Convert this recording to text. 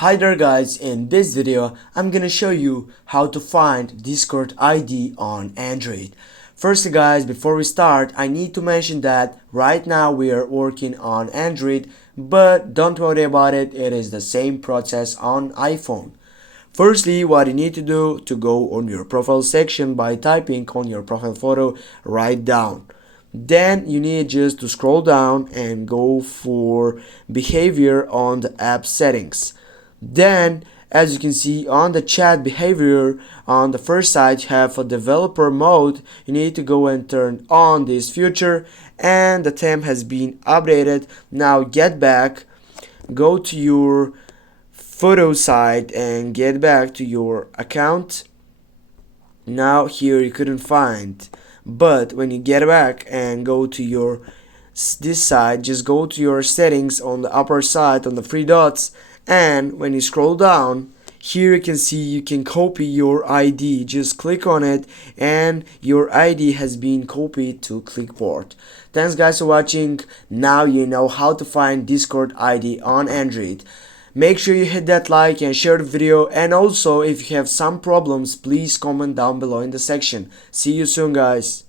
Hi there guys, in this video I'm gonna show you how to find Discord ID on Android. First guys, before we start, I need to mention that right now we are working on Android, but don't worry about it, it is the same process on iPhone. Firstly, what you need to do to go on your profile section by typing on your profile photo right down. Then you need just to scroll down and go for behavior on the app settings. Then, as you can see on the chat behavior on the first side, you have a developer mode. You need to go and turn on this feature, and the theme has been updated. Now get back, go to your photo site and get back to your account. Now here you couldn't find, but when you get back and go to your this side, just go to your settings on the upper side on the three dots, and when you scroll down here you can see you can copy your ID. Just click on it and your ID has been copied to clipboard. Thanks guys for watching. Now you know how to find Discord ID on Android. Make sure you hit that like and share the video, and also if you have some problems please comment down below in the section. See you soon guys.